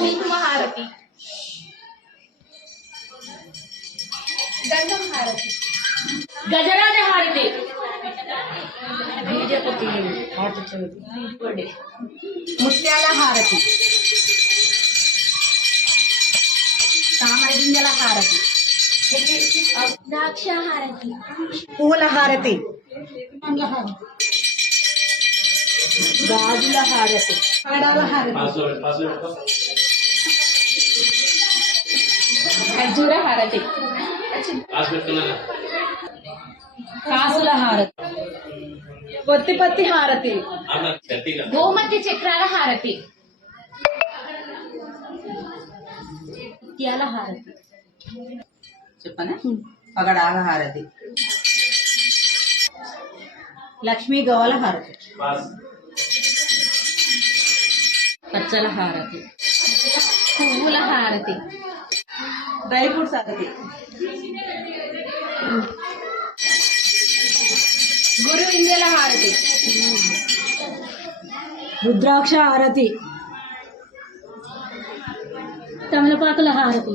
కుంకుమ హారతి, గంధం హారతి, గజరాజ హారతి, ముత్యాల హారతి, తామర గింజల హారతి, ద్రాక్ష హారతి, పూల హారతి, గాజుల హారతి, పాడాల హారతి, ఖర్జూర హారతి, కాసుల హారతి, పొత్తి హారతి, గోమతి చక్రాల హారతి, ముత్యాల హారతి, చెప్పనా పగడాల హారతి, లక్ష్మీ గోవాల హారతి, పచ్చల హారతి, పువ్వుల హారతి, డ్రై ఫ్రూట్స్ హారతి, గురు వింధ్యల హారతి, రుద్రాక్ష హారతి, తమలపాకుల హారతి.